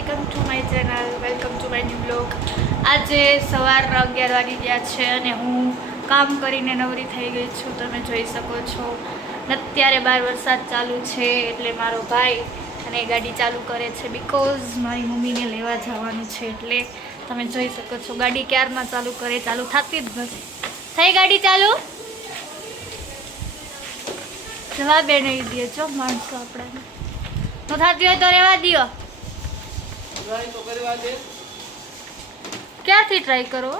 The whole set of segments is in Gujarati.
Welcome to my channel, welcome to my new blog. આજે સવારના 11 વાગી ગયા છે અને હું કામ કરીને નવરી થઈ ગઈ છું. તમે જોઈ શકો છો. અત્યારે બહાર વરસાદ ચાલુ છે એટલે મારો ભાઈ અને ગાડી ચાલુ કરે છે બિકોઝ મારી મમ્મીને લેવા જવાનું છે. એટલે તમે જોઈ શકો છો ગાડી ક્યારના ચાલુ કરે, ચાલુ થતી જ નથી. થઈ ગાડી ચાલુ? જવાબે નહીં દે છો માણસો આપણાને. તો થતી હોય તો રહેવા દો. ક્યાંથી ટ્રાય કરો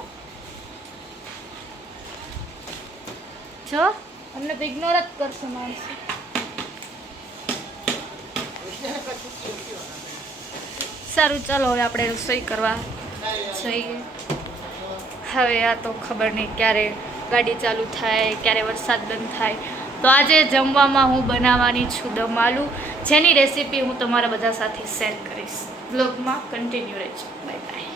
જો અમને તો ઇગ્નોર જ કરશે માણસો. સારું ચાલો હવે આપણે રસોઈ કરવા જઈએ. હવે આ તો ખબર નહીં ક્યારે ગાડી ચાલુ થાય, ક્યારે વરસાદ બંધ થાય. તો આજે જમવામાં હું બનાવવાની છું દમ આલુ, જેની રેસીપી હું તમારા બધા સાથે શેર કરીશ. બ્લોગમાં કન્ટિન્યુ રહેજો. Bye bye.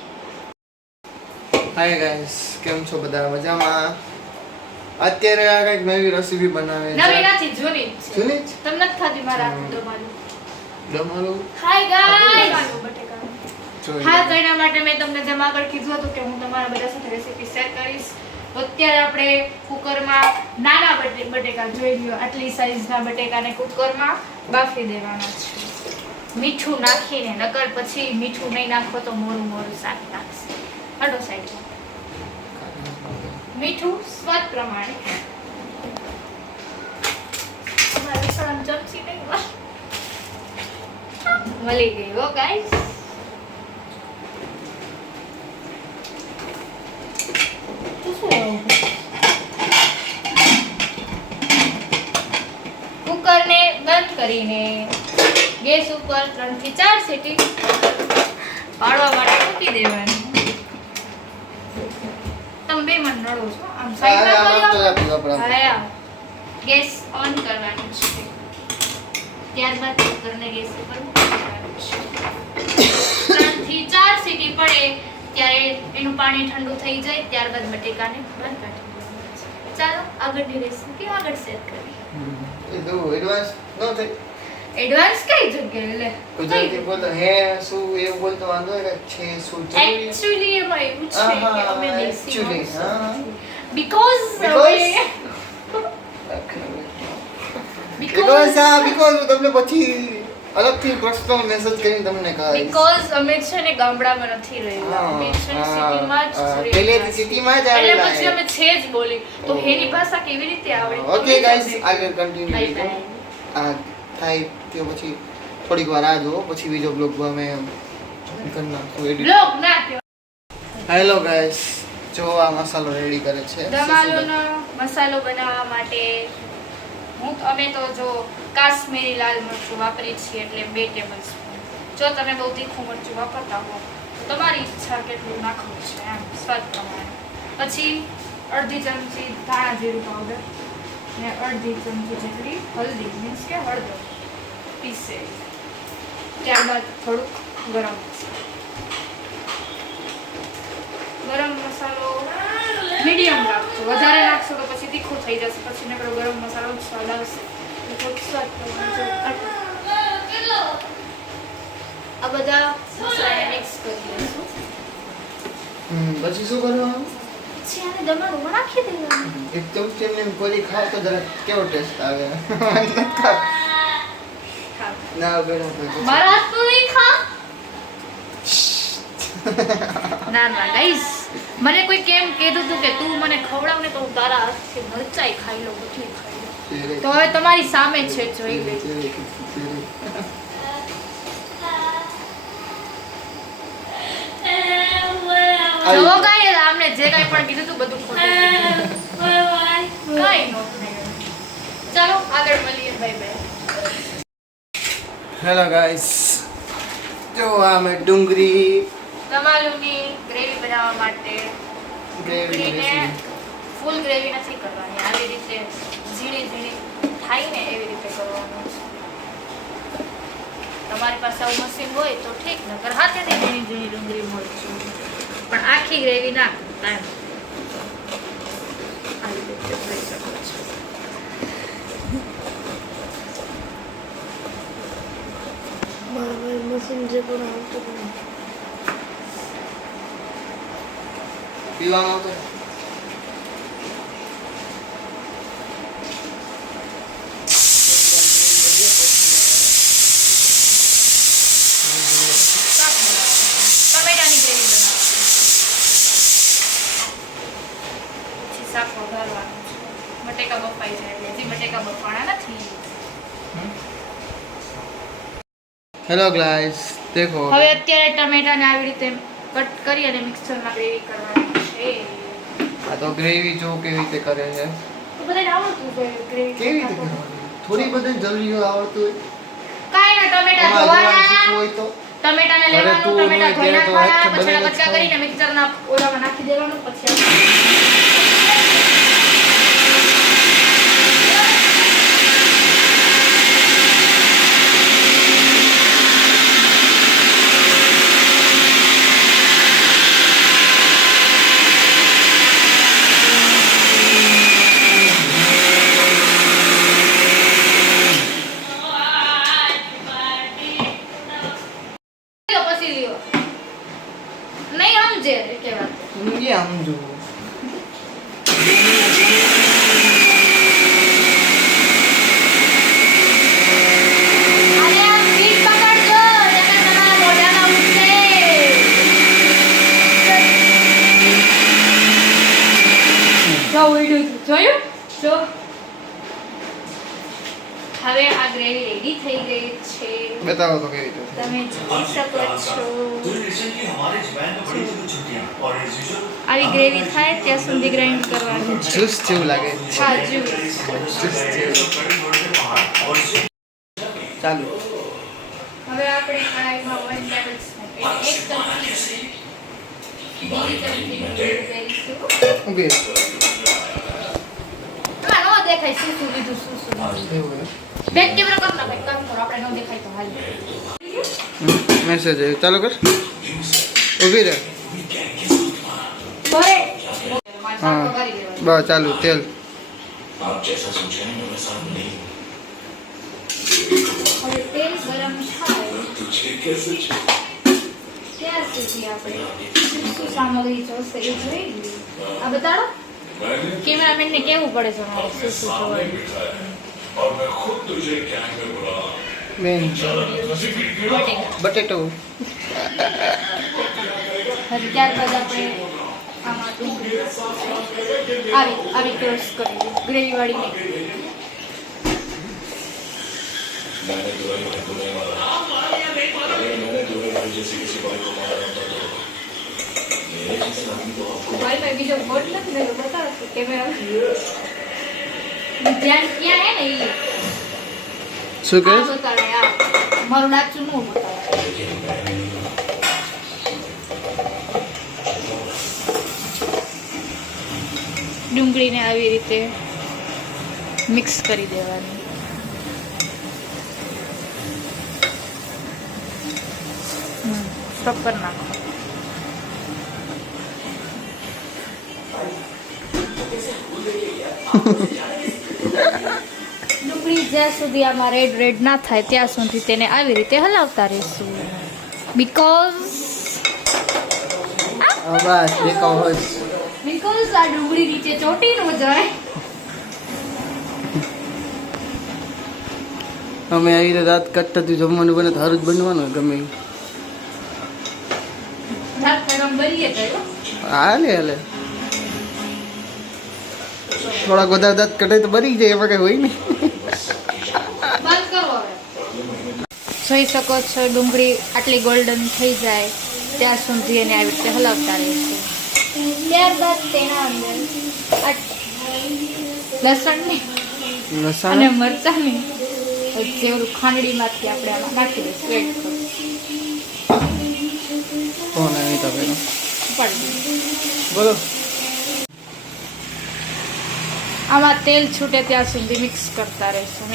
હાય ગાઈસ, કેમ છો બધા? મજામાં? અત્યારે આ કંઈક નવી રેસીપી બનાવે છે. નવી નથી, જૂની છે. જૂની જ? તમને નથી ખાધી મારા દમ આલુ? દમ આલુ? Hi guys. હા, તો એના માટે મેં તમને જેમ આગળ કીધું હતું કે હું તમારા બધા સાથે રેસીપી શેર કરીશ. તો અત્યારે આપણે કુકરમાં નાના બટેકા જોઈ લ્યો, આટલી સાઈઝના બટેકાને કુકરમાં બાફી દેવાના છે મીઠું નાખીને. નકર પછી મીઠું નહીં નાખો તો મોરું મોરું શાક લાગશે. હટો સાઈડમાં. મીઠું સ્વાદ પ્રમાણે. અમારે સળમ ચમચી નહીં મળી ગઈ હો ગાઈસ. કુકરને બંધ કરીને ગેસ ઉપર 3 થી 4 સીટી પાડવા માટે મૂકી દેવાની. તમે બે મન નડો છો આમ સાઈડમાં કરો. હા, ગેસ ઓન કરવાનું છે. ત્યારબાદ કુકરને ગેસ ઉપર મૂકી દેવાનું છે. 3 થી 4 સીટી પડે ત્યારે એનું પાણી ઠંડુ થઈ જાય, ત્યારબાદ બટેકાને બંધ કાઢી દેવાનું છે. ચાલો આગળની રેસીપી આગળ શેર કરીએ. એડવાન્સ નો થઈ. એડવાન્સ કઈ જગ્યાએ લે? ગુજરાતી બોલતો હે શું એવું બોલતો વાંધો કે છે શું જરૂરી? એક્ચ્યુઅલી એમાં એવું છે કે અમે દેશી actually, હા. બીકોઝ because હું તમને પછી અલગથી પર્સનલ મેસેજ કરીને તમને કહીશ. બીકોઝ અમે છે ને ગામડામાં નથી રહેલા, અમે છે ને સિટીમાં જ રહેલા. પહેલેથી સિટીમાં જ એટલે આવેલા પછી અમે છે જ બોલી તો એની ભાષા કેવી રીતે આવડે? ઓકે ગાઈસ, આગળ કન્ટિન્યુ કરો. આ થાય તે પછી થોડીક વાર આ જો, પછી બીજો બ્લોગ અમે કરી નાખશું એડિટ. બ્લોગ ના કયો. હેલો ગાઈસ, જો આ મસાલો રેડી કરે છે. દમ આલુનો મસાલો બનાવવા માટે અમે તો જો કાશ્મીરી લાલ મરચું વાપરીએ છીએ એટલે 2 ટેબલસ્પૂન. જો તમે બહુ તીખું મરચું વાપરતા હો તો તમારી ઈચ્છા કેટલું નાખવું છે એમ સ્વાદ પ્રમાણે. પછી અડધી ચમચી ધાણા જીરું પાવડર ને અડધી ચમચી જેટલી હલ્દી મીન્સ કે હળદર પીસે. ત્યારબાદ થોડુંક ગરમ મસાલો મીડિયમ રાખજો. વધારે નાખશો તો પછી તીખું થઈ જશે, પછી નકરો ગરમ મસાલો સ્વાદ આવશે. આ બધા મસાલાને મિક્સ કરી દઈશું. પછી શું કરવાનું? પછી આને દમાડુમાં નાખી દેવાનું. એક ચમચી એમને કોરી ખાવ તો જરા કેવો ટેસ્ટ આવે. ના બેટા મારા હાથનું નહીં ખા. ના ના ગાઈસ, મને કોઈ કેમ કીધું તું કે તું મને ખવડાવ ને તો હું તારા હાથથી મરચાઈ ખાઈ લઉં, બધું ખાઈ લઉં. તો હવે તમારી સામે છે, જોઈ લે. જો ગાઈસ, આમને જે કાઈ પણ કીધું તું બધું ખોટું. કાઈ નો. ચાલો આગળ મળીએ. Bye bye. હેલો ગાઈસ, જો આ મેં ડુંગળી તમારુંની ગ્રેવી બનાવવા માટે ગ્રેવી ફૂલ ગ્રેવી નથી કરવાની, આવી રીતે ઝીણી ઝીણી થાય ને એવી રીતે કરવાનું છે. તમારી પાસે આવું મશીન હોય તો ઠીક, નકર હાથેથી ઝીણી ઝીણી ડુંગળી મળશું, પણ આખી ગ્રેવી ના કરતા એમ. આવી રીતે કરી શકો છો. બરાબર પીવાનું આવતો શાક બનાવવાનું. ટમેટાની ગ્રેવી બનાવવાની. પછી શાક વઘારવાનું છે. બટેકા બફાઈ જાય એટલે હજી બટેકા બફાણા નથી. હેલો ગાઈસ દેખો હવે અત્યારે ટમેટાને આવી રીતે કટ કરી અને મિક્સરમાં ગ્રેવી કરવાની છે. આ તો ગ્રેવી જો કેવી રીતે કરે છે તો બધાને આવડતું હોય ગ્રેવી કેવી રીતે કરવાની થોડી બધી જલ્દી આવડતું હોય કાંઈ ના, ટમેટા અમારે જોવાનું ધોવાના, શીખવું હોય તો ટમેટાને ઘરે લેવાનું, તું ટમેટા હોય ધોઈ ત્યારે તો નાખવાના, હાથથી પછી એના બનાવીને કટકા ખાઓ. કરીને મિક્સરના ઓલામાં નાખી દેવાનું, પછી પછી લ્યો. નહીં સમજે એકે વાત. આમ જો અરે આ સ્પીડ પકડજો, નકર તમારા મોઢામાં ઉઠશે. જો ઉડ્યું હતું, જોયું? જો હવે આ ગ્રેવી રેડી થઈ ગઈ છે. બતાવો તો કેવી રીતે તમે જોઈ શકો છો. આવી ગ્રેવી થાય ત્યાં સુધી ગ્રાઇન્ડ કરવાનું છે. જ્યુસ જેવું લાગે હા, જ્યુસ. ચાલુ હવે આપણે કઢાઈમાં 1 ટેબલસ્પૂન એટલે 1 ચમચી બીજી ચમચી ઘી ઉમેરીશું. ઓકે આમાં ન દેખાય શું શું લીધું, શું શું લીધું. એવું હે બેક કેમેરા કર ના, ભાઈ કામ કરો, આપણે ન દેખાય તો હાલ. મેસેજ આવ્યો ચાલુ કર ઊભી રહે ભરે હા બસ ચાલુ તેલ आप जैसा सोच रहे हैं वैसा नहीं हूं। હવે તેલ ગરમ થાય तुझे कैसे ત્યાર સુધી આપણે શું શું સામગ્રી જોશે એ જોઈ લઈએ. આ બતાડો, मैंने કેમેરામેનને કેવું પડે છે અમારે શું શું सामने જોવાનું. बिठाया और मैं खुद तुझे गैंग में बुला મેન બટેકા. બટેટો હવે ત્યારબાદ આપણે આમાં ડુંગળી આવી આવી ક્રોસ કરી ગ્રેવી વાળી નહીં. मैंने तुम्हारी भाई को नहीं मारा अगर मैंने तुम्हारे भाई जैसे किसी भाई को मारा होता तो मेरे जैसे आदमी को आपको ભાઈ ભાઈ બીજો બોટ નથી ને બતાવો તો કેમેરા ધ્યાન ક્યાં હે ને ઈ શું કહે આ બતાવે. આ મારું ડાચું નું બતાવે. ડુંગળીને આવી રીતે મિક્સ કરી દેવાની. સ્ટોપ કરી નાખો. ડુંગળી જ્યાં સુધી આમાં રેડ રેડ ના થાય ત્યાં સુધી તેને આવી રીતે હલાવતા રહીશું. બીકોઝ બસ દેખાવ હોય આ ડુંગળી નીચે ચોટી ન જાય. અમે આવી રીતે રાત કાઢતા જમવાનું બને તો સારું જ બનવાનું ગમે ઈ. રાત ગરમ બનીએ ગયો. હાલે હાલે થોડાક વધારે દાંત કઢાય તો બરી જાય એમાં કઈ હોય ને બંધ કરો હવે. જોઈ શકો છો ડુંગળી આટલી ગોલ્ડન થઈ જાય ત્યાં સુધી એને આવી રીતે હલાવતા રહેશે. ત્યારબાદ તેના અંદર લસણની અને લસણ મરચાંની જે ઓલું ખાંડડીમાંથી આપણે આમાં નાખી દઈશું. એડ કરો. કોણ આવી તો પેલો ઉપાડી દઈએ. બોલો આમાં તેલ છૂટે ત્યાં સુધી મિક્સ કરતા રહેશું.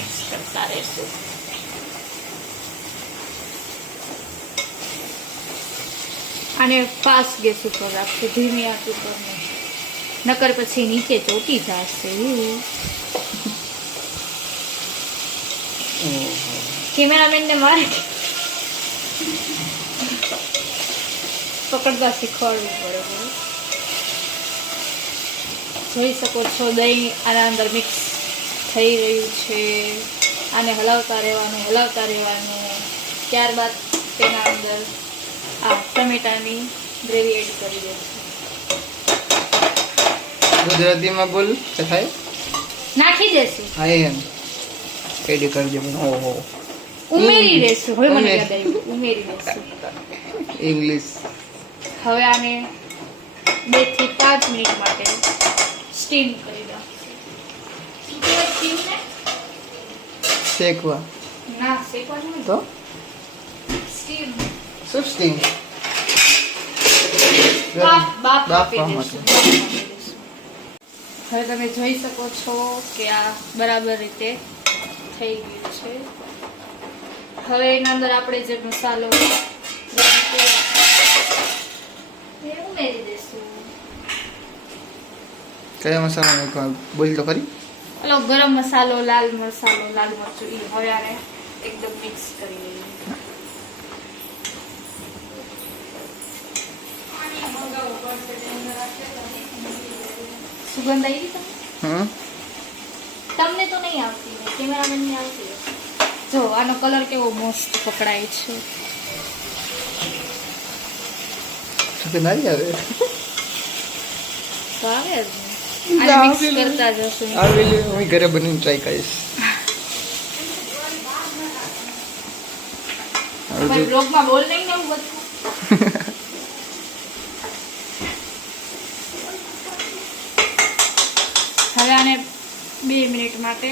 અને ફાસ્ટ ગેસ ઉપર રાખશું, ધીમી આંચ ઉપર નહીં. નકર પછી નીચે ચોટી જશે. કેમેરામેનને મારે પકડતા શીખવાડવું પડે બહુ. જોઈ શકો છો દહીં આના અંદર મિક્સ થઈ રહ્યું છે. આને હલાવતા રહેવાનું. ત્યારબાદ તેના અંદર આ ટમેટાની ગ્રેવી એડ કરી દેશું. ગુજરાતીમાં બોલ કે થાય નાખી દેશું, હા એમ એડ કરજો. ઓહો ઉમેરી દેશું. હવે મને યાદ આવ્યું, ઉમેરી દેશું. ઇંગ્લિશ. હવે આને 2 થી 5 મિનિટ માટે સ્ટીમ કરી દો. શેકવા ના શેકવાનું નહીં, તો સ્ટીમ. શું સ્ટીમ? બાફ આપી બાફવા દેશું. હવે તમે જોઈ શકો છો કે આ બરાબર રીતે થઈ ગયું છે. હવે એના અંદર આપણે જે મસાલો એ ઉમેરી દેશું. કયા મસાલા નાખવા બોલ તો ખરી. ઓલો ગરમ મસાલો, લાલ મરચું એ હવે આને એકદમ મિક્સ કરી લઈએ. સુગંધ આવી ગઈ તમને તો નહીં આવતી, કેમેરામેન ને આવતી. જો આનો કલર કેવો મસ્ત પકડાય છે. નારી આવે તો આવે જ ને. આને મિક્સ કરતા જશું. આવેલી હું ઘરે બનીને ટ્રાય કરીશ. ભાઈ બ્લોગમાં બોલ નહીં ને એવું બધું. હવે આને 2 મિનિટ માટે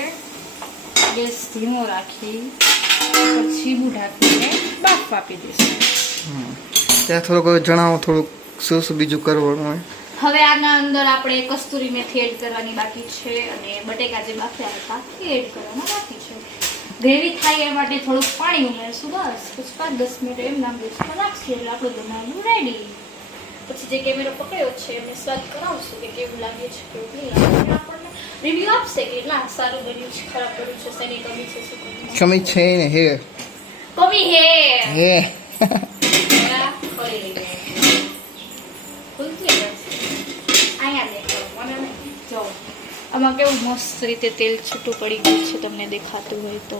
ગેસ ધીમો રાખી પછી ઢાંકીને બાફ આપી દઈશું. ત્યાં થોડુંક જણાવો, થોડુંક શું શું બીજું કરવાનું હોય. હવે આના અંદર આપણે કસ્તુરી મેથી એડ કરવાની બાકી છે અને બટેકા જે બાફ્યા હતા એ એડ કરવાના બાકી છે. ગ્રેવી થાય એ માટે થોડુંક પાણી ઉમેરશું બસ. પછી 5-10 મિનિટ એમ નામ દેશું રાખશું એટલે આપણું બનાવવાનું રેડી. પછી જે કેમેરો પકડ્યો છે એમને સ્વાદ કરાવશું કે કેવું લાગે છે કેવું નહીં લાગે. આપણને રિવ્યુ આપશે કે ના સારું બન્યું છે, ખરાબ બન્યું છે, શેની કમી છે, શું કમી છે ને હે કમી હે. હે ફરી લઈએ. ખુલતી જશે. અહીંયા દેખો મને નહીં. જો આમાં કેવું મસ્ત રીતે તેલ છૂટું પડી ગયું છે, તમને દેખાતું હોય તો.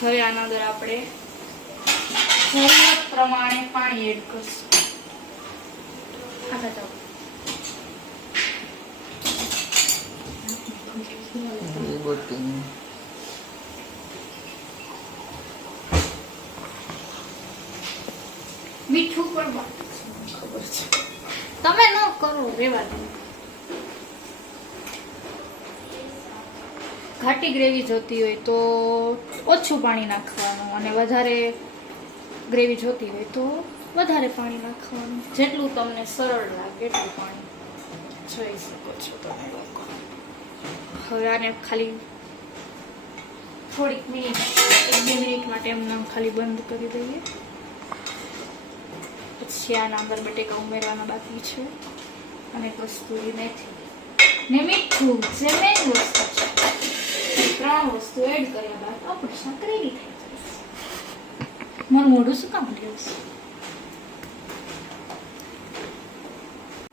હવે આના અંદર આપણે જરૂરત પ્રમાણે પાણી એડ કરશું. આગળ જાઓ. મીઠું પણ ખબર છે, તમે ન કરો રેવા દો. ઘાટી ગ્રેવી જોતી હોય તો ઓછું પાણી નાખવાનું અને વધારે ગ્રેવી જોતી હોય તો વધારે પાણી નાખવાનું. જેટલું તમને સરળ લાગે એટલું પાણી જોઈ શકો છો તમે લોકો. હવે આને ખાલી થોડીક મિનિટ 1-2 મિનિટ માટે એમને ખાલી બંધ કરી દઈએ. પછી આના અંદર બટેકા ઉમેરવાના બાકી છે અને કસ્તુરી મેથી ને મીઠું જે મેઇન વસ્તુ છે. 3 વસ્તુ એડ કર્યા બાદ આપણું શાક રેડી થઈ જશે. મારું મોઢું શું કામ રહ્યું છે?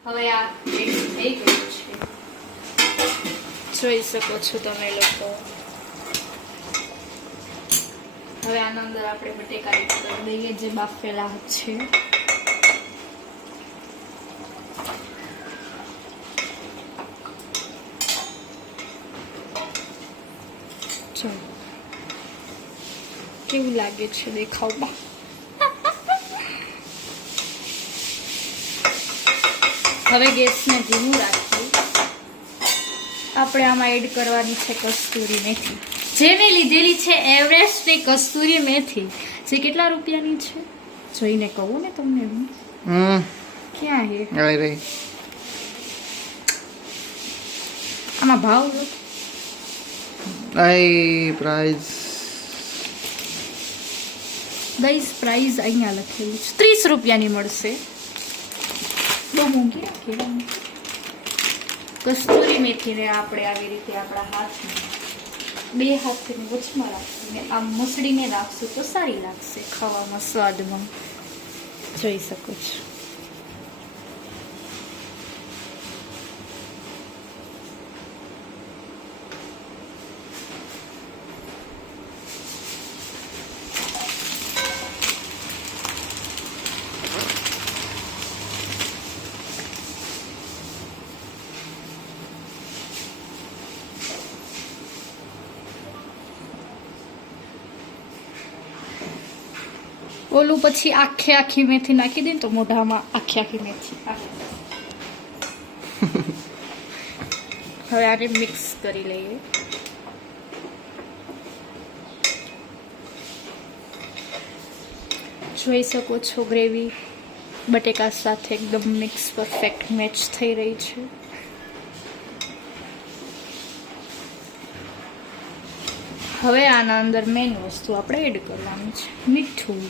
હવે આ રેડી થઈ ગયું છે, જોઈ શકો છો તમે લોકો. હવે આના અંદર આપણે બટેકા એડ કરી દઈએ જે બાફેલા છે. કેવું લાગે છે દેખાવમાં? હવે ગેસને ધીમું રાખી આપણે આમાં એડ કરવાની છે કસ્તુરી મેથી. જે મેં લીધેલી છે એવરેસ્ટની કસ્તુરી મેથી, જે કેટલા રૂપિયાની છે જોઈને કહું ને તમને. ક્યાં હે આમાં ભાવ? પ્રાઇસ અહીંયા લખેલું છે 30 રૂપિયાની મળશે. બહુ મોંઘી રાખી. કસ્તુરી મેથીને આપણે આવી રીતે આપણા હાથમાં બે હાથની વચમાં રાખશું ને આમ મસળીને રાખશું તો સારી લાગશે ખાવામાં, સ્વાદમાં. જોઈ શકો છો. ઓલું પછી આખી મેથી નાખી દઈએ તો મોઢામાં આખી મેથી આવે. હવે આને મિક્સ કરી લઈએ. જોઈ શકો છો ગ્રેવી બટેકા સાથે એકદમ મિક્સ પરફેક્ટ મેચ થઈ રહી છે. હવે આના અંદર મેઇન વસ્તુ આપણે એડ કરવાની છે, મીઠું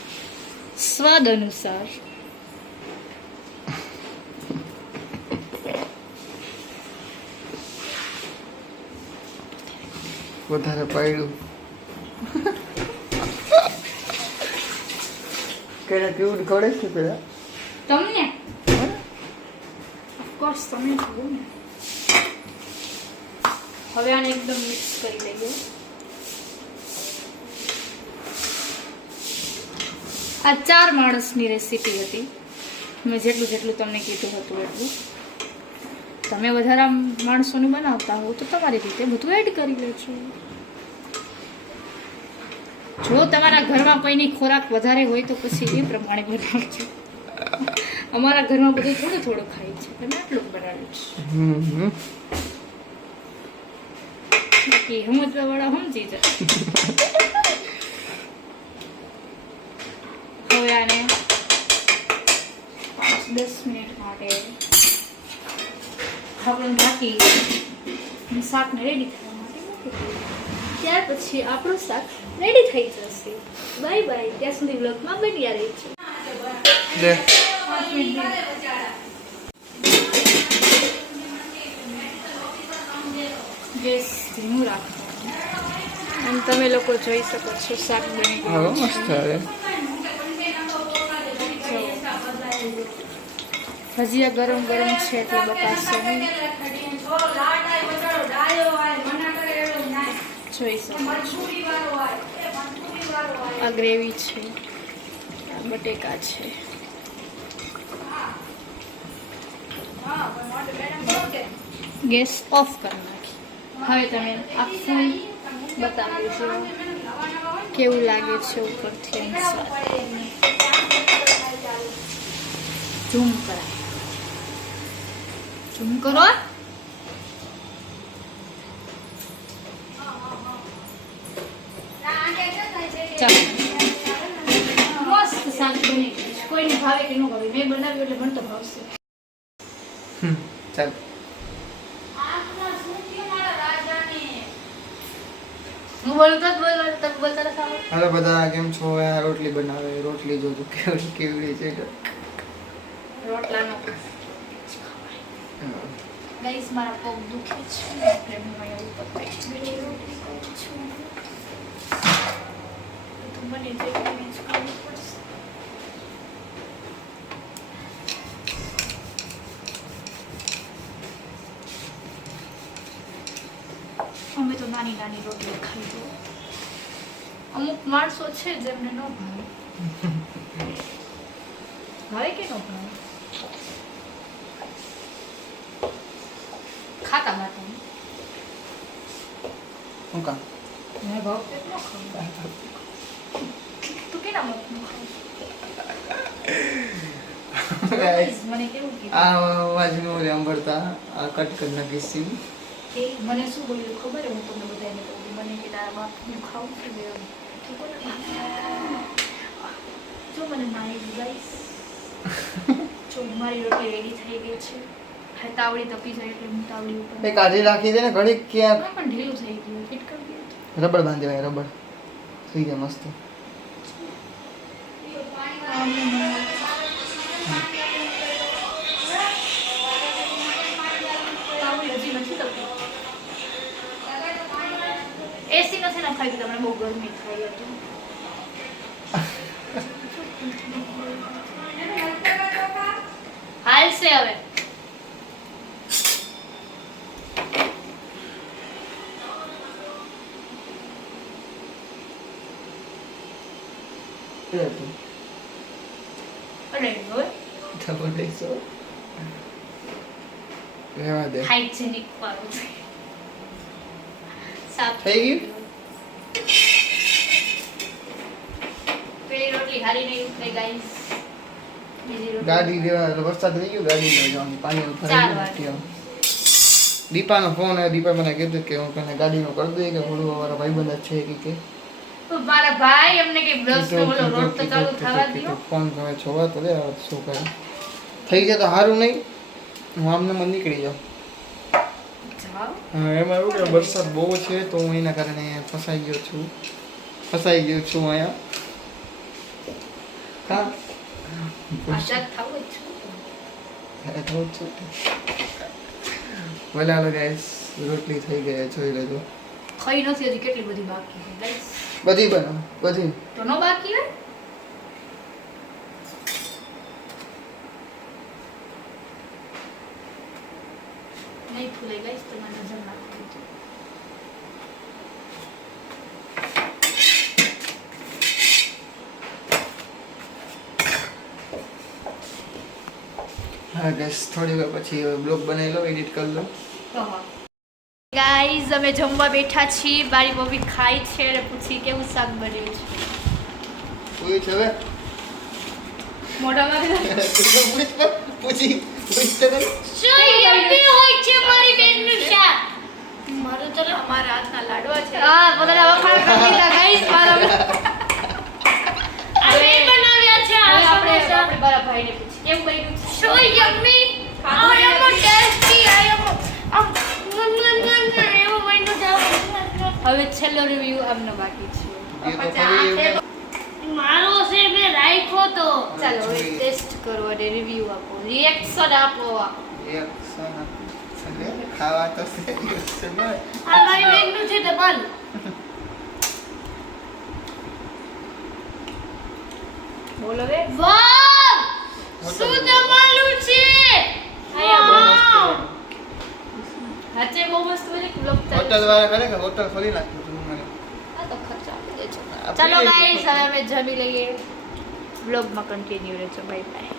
સ્વાદ અનુસાર. વધારે પાડ્યું કેળા કેવું ખવડે છે પેલા તમને ઓફકોર્સ તમે જુઓ ને. હવે આને એકદમ મિક્સ કરી લઈએ. આ 4 માણસની રેસીપી હતી. મેં જેટલું તમને કીધું હતું એટલું. તમે વધારે માણસોનું બનાવતા હો તો તમારી રીતે બધું એડ કરી લેજો. જો તમારા ઘરમાં કોઈની ખોરાક વધારે હોય તો પછી એ પ્રમાણે બનાવજો. અમારા ઘરમાં બધું થોડું ખાય છે એટલે આટલું બનાવ્યું છે. બાકી સમજવા વાળા સમજી જાય. હવે આને 5-10 મિનિટ માટે આપણે ઢાંકી શાકને રેડી થવા માટે મૂકી દઈએ. ત્યાર પછી આપણું શાક રેડી થઈ જશે. Bye bye. ત્યાં સુધી બ્લોગમાં બન્યા રહી છે. ગેસ ધીમું રાખવાનું. અને તમે લોકો જોઈ શકો છો શાક બની ગયું છે. મસ્ત આવે. ભજીયા ગરમ છે એટલે બતાવશે નહીં. જોઈ શકો છો આ ગ્રેવી છે, આ બટેકા છે. ગેસ ઓફ કરી નાખી. હવે તમે આખું બતાવી દો કેવું લાગે છે ઉપરથી. ઝૂમ કરાય. ઝૂમ કરો. ચાલો મસ્ત શાક બની ગયું. કોઈને ભાવે કે ન ભાવે, મેં બનાવ્યું એટલે મને તો ભાવશે. ચાલ હું બોલતો જ બોલવાનું, તમે બોલતા હતા. હાલો બધા કેમ છો? આ રોટલી બનાવે. રોટલી જોજો કેવડી છે. રોટલાનો ગાઈસ મારા પગ દુખે છે એટલે હું અહીંયા ઉપર બેઠી રોટલી કરું છું. તો મને જે કાંઈ જ કરવું પડશે. અમે તો નાની નાની રોટલી ખાઈ દો. અમુક માણસો છે જેમને ન ભાવે. ભાવે કે ન ભાવે? ખાતા માતા શું કામ? મેં ભાવ પેટ ન ખાવું. તું કેના મત ન ખાવ? મને કેવું કીધું? આ અવાજ નો સાંભળતા આ કટ કરી નાખીશ. કે મને શું બોલ્યું ખબર હે? હું તમને બધાને કહું મને કે તારા બાપનું ખાવું છે બે જો મને મારી ગાઈસ જો મારી રોટલી રેડી થઈ ગઈ છે. હા તાવડી તપી જાય એટલે હું તાવડી ઉપર એ કાઢી રાખી દે ને ઘડીક ક્યાંક. પણ ઢીલું થઈ ગયું. ફિટ કરી દઉં. રબર બાંધી દેવાય. રબર થઈ જાય મસ્ત. એસી છે ને ખાઈ તમને બહુ ગરમી થઈ હતી. હાલશે હવે. અરે હોય ખબર નહીં સો રહેવા દે. હાઇજેનિક વાળું છે. સાફ થઈ ગયું? પેલી રોટલી હારી નહીં ઉતરે ગાઈસ. બીજી રોટલી ગાડી લેવા એટલે વરસાદ થઈ ગયો, ગાડી લઈ જવાની, પાણી ચાર ભરાઈ વાગે. ગયું. દીપાનો ફોન આવ્યો, દીપા મને કીધું કે હું તને ગાડીનો કરી દઈએ કે ઓલો વાળા ભાઈબંધ જ છે કે મારા ભાઈ એમને કે બ્રશ નો ઓલો રોડ તો ચાલુ થવા દો. ફોન તમે જોવા તો દે હવે શું કરે. થઈ જાય તો સારું નહીં, હું આમને મન નીકળી જાઉં. જાઓ. હા, એમાં એવું કે વરસાદ બહુ છે તો હું એના કારણે ફસાઈ ગયો છું અહીંયા. હા આઝાદ થાવું જ છું. ભલે હાલો ગાઈસ, રોટલી થઈ ગઈ જોઈ લેજો. ખાઈ નથી હજી કેટલી બધી બાકી છે ગાઈસ. બધી બનાવો, બધી. તો નો બાકી હોય નહીં ફૂલે ગાઈસ તો મને નજર નાખી દીધું. હા ગાઈસ, થોડી વાર પછી બ્લોગ બનાવી લો, એડિટ કરી લો. ગાઈઝ અમે જમવા બેઠા છીએ. મારી મમ્મી ખાય છે અને પૂછી કેવું શાક બન્યું છે. પૂછ હવે. મોઢામાં પૂછી તને. શું યમ્મી હોય છે મારી બેનનું શાક. મારું તો અમારા હાથના લાડવા છે. હા પોતાના વખાણ કરી દીધા ગાઈઝ મારા. અમે બનાવ્યા છે આ સમોસા. આપણે મારા ભાઈને પૂછી કેવું બન્યું છે. શું યમ્મી. આઈ એમ ટેસ્ટી. આઈ એમ હવે છેલ્લો રિવ્યુ આમનો બાકી છે. એ તો ફરી મારો છે મેં રાખ્યો તો ચાલો હવે ટેસ્ટ કરો અને રિવ્યુ આપો, રિએક્શન આપો. એક ખાવા તો છે આ મારી બેનનું છે તે બલ બોલો હવે. વાહ શું જમાલું છે હાચે બહુ મસ્ત બની બ્લોગ હોટલ વાળા કરે કે હોટલ ખોલી નાખ્યું તું મને. આ તો ખર્ચો આપી દેજો. આપી ચાલો દેજો. ગાઈસ હવે અમે જમી લઈએ. બ્લોગમાં કન્ટિન્યુ રહેજો. Bye bye.